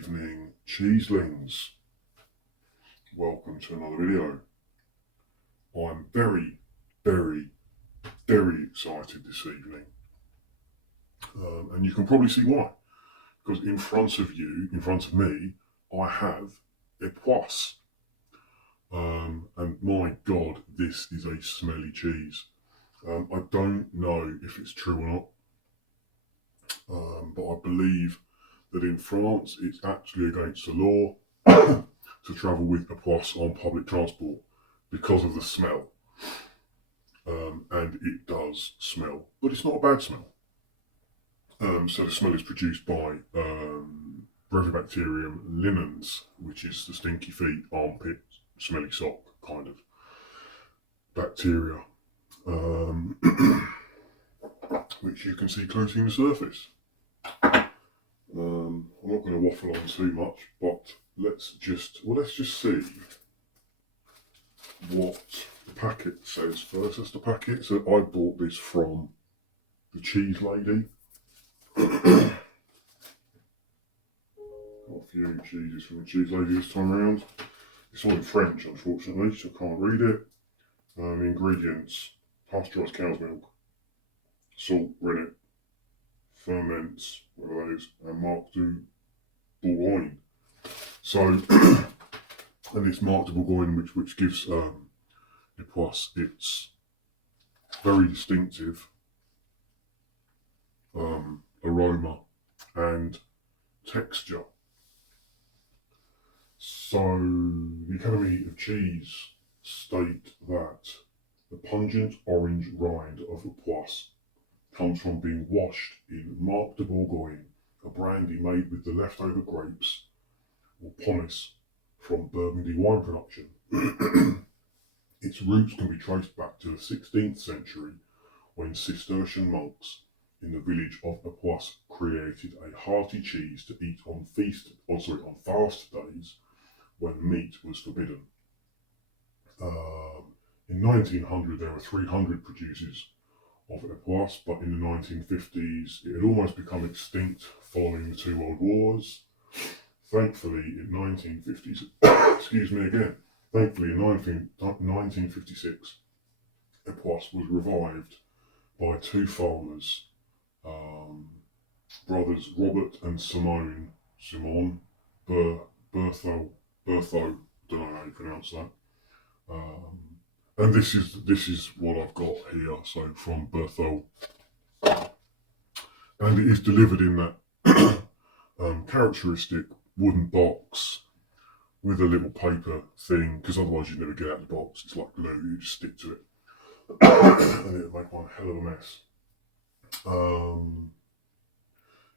evening, cheeselings. Welcome to another video. I'm very, very, very excited this evening. And you can probably see why. Because in front of me, I have Epoisses. And my God, this is a smelly cheese. I don't know if it's true or not, but I believe that in France it's actually against the law to travel with Epoisses on public transport because of the smell. And it does smell, but it's not a bad smell. So the smell is produced by Brevibacterium linens, which is the stinky feet, armpit, smelly sock kind of bacteria, which you can see coating the surface. I'm not going to waffle on too much, but let's just see what the packet says first. That's the packet. So I bought this from the cheese lady. Got a few cheeses from the cheese lady this time around. It's all in French, unfortunately, so I can't read it. Ingredients: pasteurised cow's milk, salt, rennet, ferments, whatever that is, and Marc du Bourgogne. So, and it's Marc du Bourgogne, which gives Epoisses its very distinctive aroma and texture. So, the Academy of Cheese state that the pungent orange rind of Epoisses comes from being washed in Marc du Bourgogne, a brandy made with the leftover grapes or pomace from Burgundy wine production. Its roots can be traced back to the 16th century when Cistercian monks in the village of Epoisses created a hearty cheese to eat on fast days when meat was forbidden. In 1900 there were 300 producers of Epoisses, but in the 1950s it had almost become extinct following the two world wars. Thankfully in 1950s, thankfully in 1956 Epoisses was revived by two farmers, brothers Robert and Simon Berthaud, don't know how you pronounce that. And this is what I've got here, so from Berthaud. And it is delivered in that characteristic wooden box with a little paper thing, because otherwise you'd never get out of the box. It's like glue, you just stick to it. And it'll make one hell of a mess.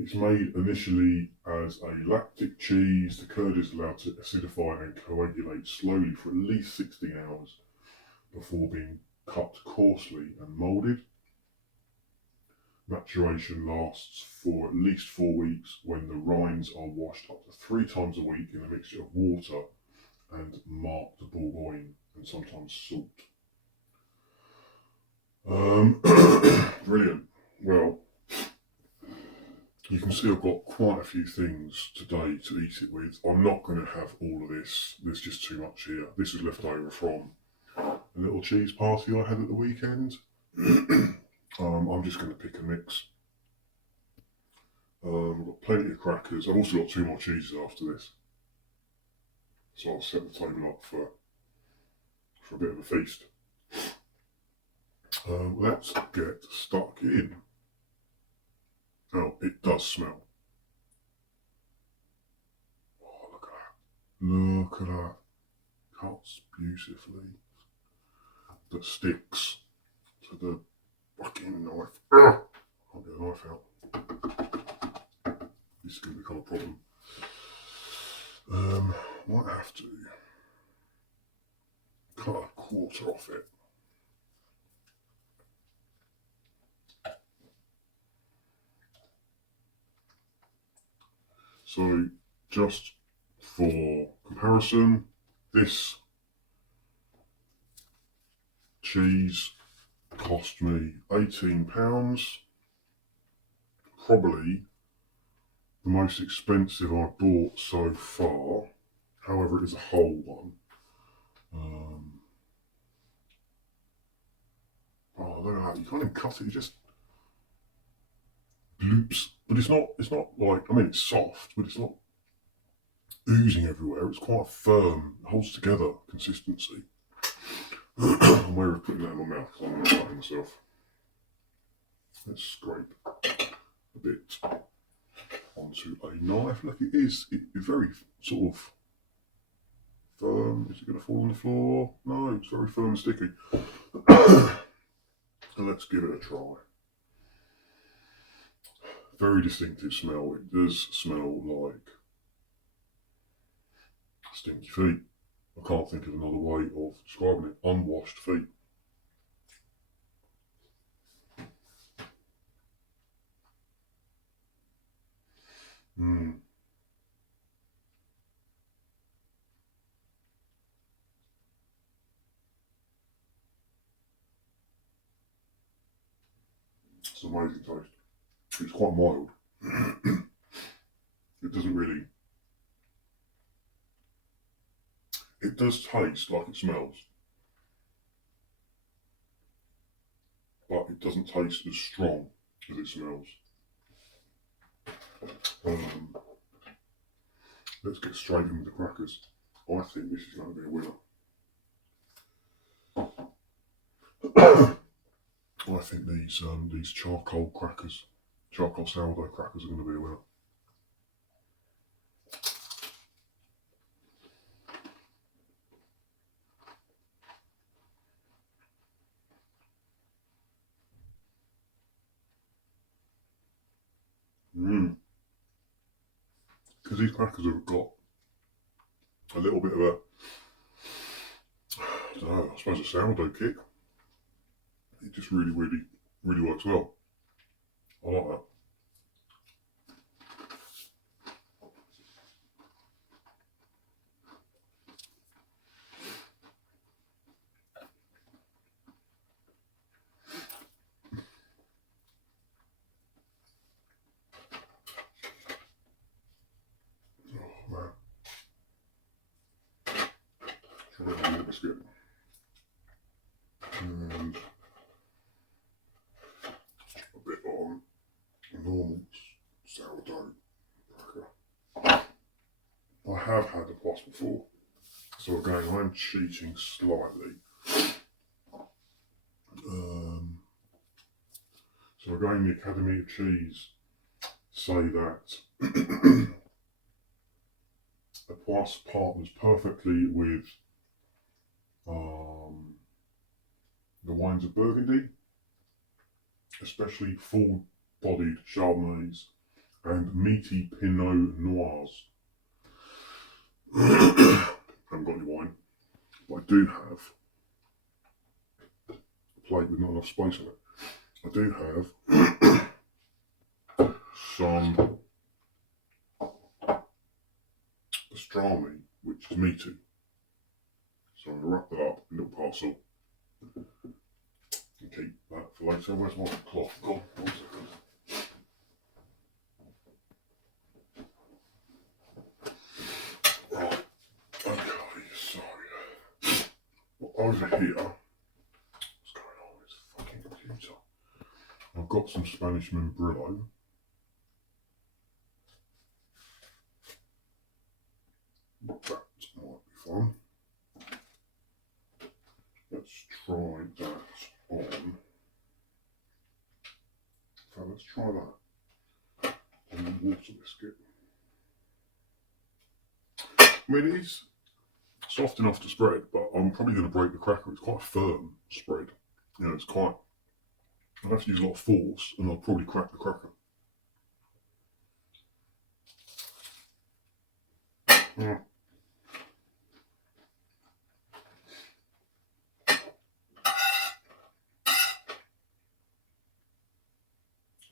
It's made initially as a lactic cheese. The curd is allowed to acidify and coagulate slowly for at least 16 hours before being cut coarsely and moulded. Maturation lasts for at least 4 weeks when the rinds are washed up to 3 times a week in a mixture of water and Marc du Bourgogne and sometimes salt. Brilliant. Well, you can see I've got quite a few things today to eat it with. I'm not going to have all of this. There's just too much here. This is left over from a little cheese party I had at the weekend. I'm just going to pick a mix. I've got plenty of crackers. I've also got 2 more cheeses after this. So I'll set the table up for a bit of a feast. Let's get stuck in. Oh, it does smell. Oh, look at that. Look at that. Cuts beautifully. That sticks to the fucking knife. Ugh! Can't get the knife out. This is going to become a problem. Might have to cut a quarter off it. So, just for comparison, this cheese cost me £18. Probably the most expensive I've bought so far. However, it is a whole one. Oh, look at that! You can't even cut it. You just bloops. But it's not. It's not like. I mean, it's soft, but it's not oozing everywhere. It's quite firm. It holds together consistency. I'm wary of putting that in my mouth because I'm going to cut it myself. Let's scrape a bit onto a knife. Look, it is. It's very sort of firm. Is it going to fall on the floor? No, it's very firm and sticky. So let's give it a try. Very distinctive smell. It does smell like stinky feet. I can't think of another way of describing it. Unwashed feet. It's an amazing taste. It's quite mild. It doesn't really. It does taste like it smells, but it doesn't taste as strong as it smells. Let's get straight in with the crackers. I think this is going to be a winner. I think these charcoal crackers, charcoal sourdough crackers, are going to be a winner. Because these crackers have got a little bit of a, I don't know, I suppose a sourdough kick. It just really works well. I like that. Oh man. Try a little biscuit. And a bit on normal sourdough cracker. I have had Epoisses before, so again I'm cheating slightly. So again, the Academy of Cheese say that Epoisses partners perfectly with the wines of Burgundy, especially full-bodied Chardonnays and meaty Pinot Noirs. I haven't got any wine, but I do have a plate with not enough space on it. I do have some pastrami, which is meaty. So I'm going to wrap that up in a little parcel and keep that for later. Where's my cloth gone? 1 second. Right, okay, so over here, what's going on with this fucking computer? I've got some Spanish membrillo. That might be fun. Let's try that on. So let's try that on the water biscuit. I mean, it is soft enough to spread, but I'm probably going to break the cracker. It's quite a firm spread. You know, it's quite. I'd have to use a lot of force, and I'll probably crack the cracker. Yeah.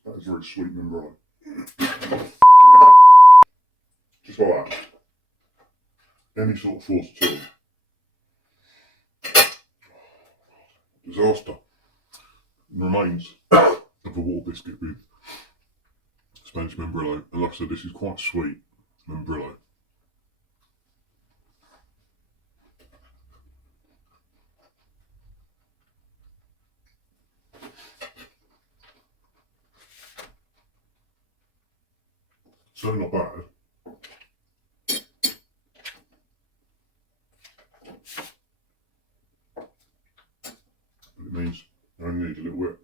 That is very sweet and dry. Just like that. Any sort of force at all. Disaster. Remains of a water biscuit with Spanish membrillo, and like I said, this is quite sweet membrillo. Certainly not bad. But it means I only need a little bit.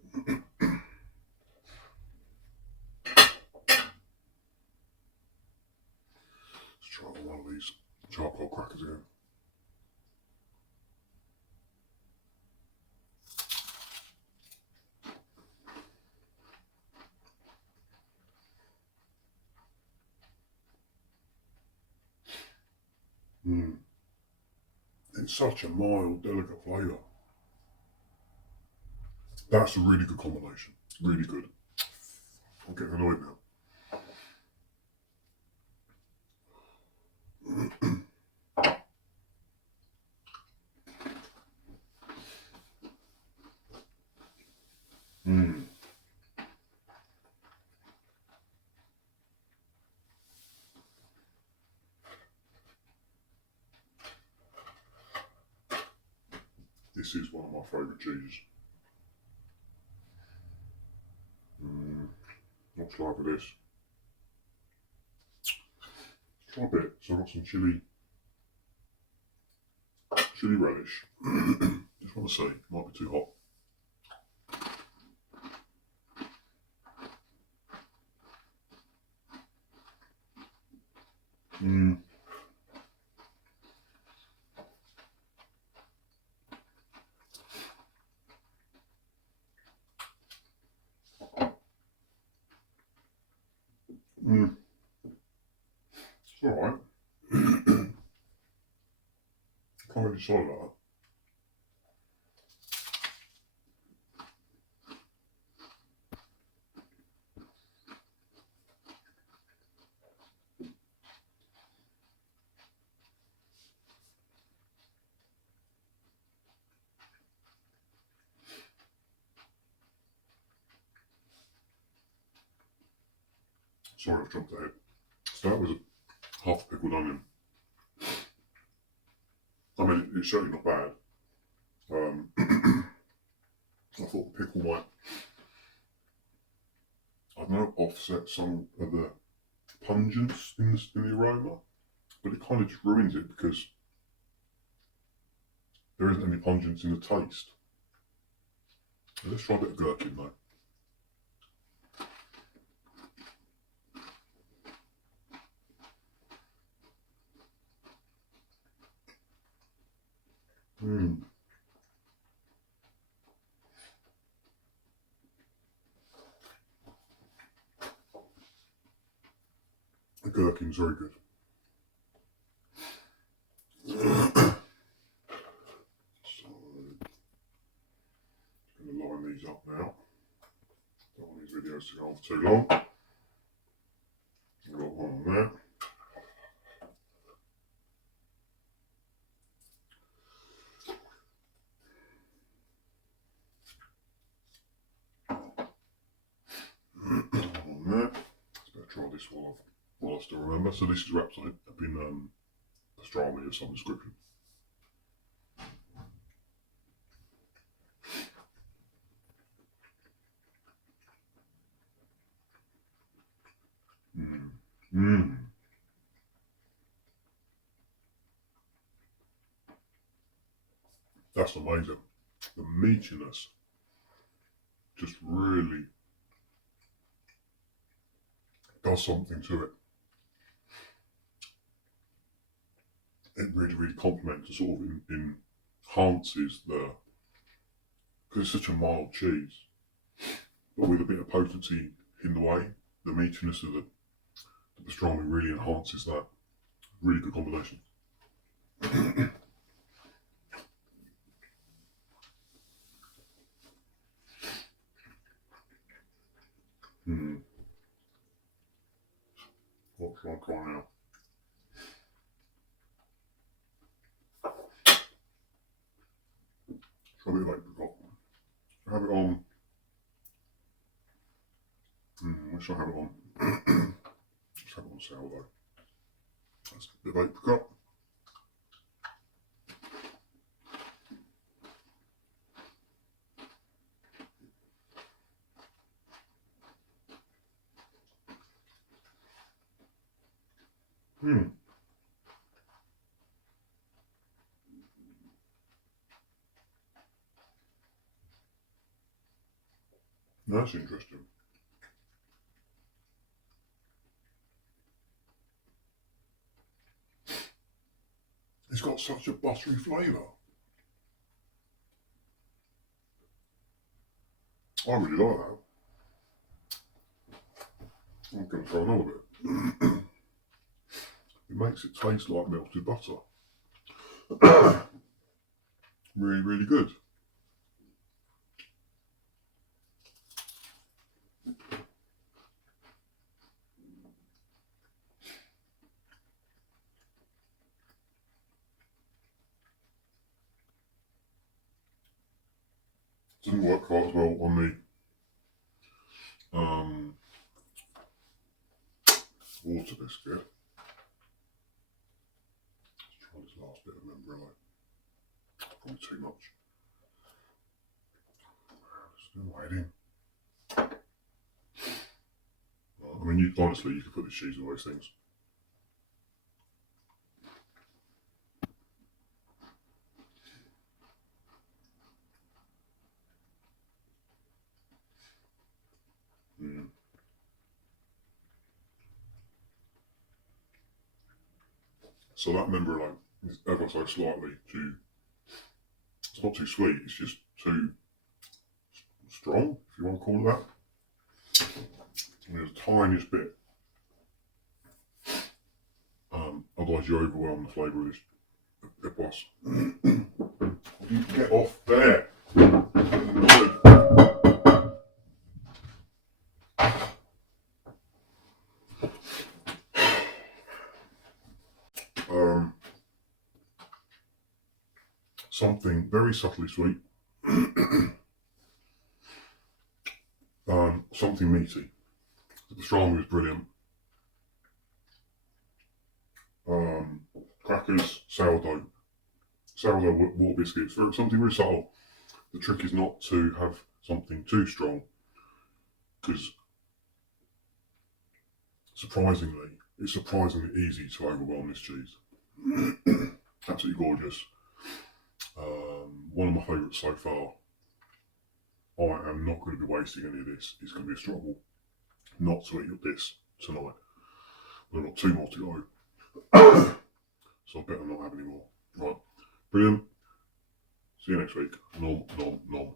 Let's try one of these charcoal crackers again. It's such a mild, delicate flavour. That's a really good combination. Really good. I'm getting annoyed now. This is one of my favourite cheeses. What's like for this? Let's try a bit. So I've got some chili relish. Just want to say, it might be too hot. It's alright. Can't really decide about that. Sorry, I've jumped ahead. So that was a half pickled onion. I mean, it's certainly not bad. I thought the pickle might, I don't know, offset some of the pungence in the aroma, but it kind of just ruins it because there isn't any pungence in the taste. Let's try a bit of gherkin though. The gherkin's very good. So, just going to line these up now. Don't want these videos to go on for too long. I've got one on there. On there. Let's better try this while I still remember. So this is wrapped in pastrami of some description. That's amazing. The meatiness just really does something to it. It really, really complements, sort of enhances because it's such a mild cheese, but with a bit of potency in the way, the meatiness of the pastrami really enhances that. Really good combination. What shall I try now? Try a bit of apricot. Have it on. What shall I have it on? sourdough. That's a bit of apricot. That's interesting. It's got such a buttery flavour. I really like that. I'm going to try another bit. It makes it taste like melted butter. Really, really good. Didn't work quite as well on the water biscuit. Let's try this last bit of membrane. Probably too much. Still waiting. I mean, honestly, you could put the cheese in all those things. So that membrane is ever so slightly too. It's not too sweet. It's just too strong, if you want to call it that. And there's the tiniest bit. Otherwise, you overwhelm the flavour of this Epoisses. You get off there. Something very subtly sweet. Something meaty. The pastrami was brilliant. Crackers, sourdough water biscuits. Something really subtle. The trick is not to have something too strong, because surprisingly, it's surprisingly easy to overwhelm this cheese. Absolutely gorgeous. One of my favourites so far. I am not going to be wasting any of this. It's going to be a struggle not to eat this tonight. I've got 2 more to go. So I better not have any more. Right. Brilliant. See you next week. Nom, nom, nom.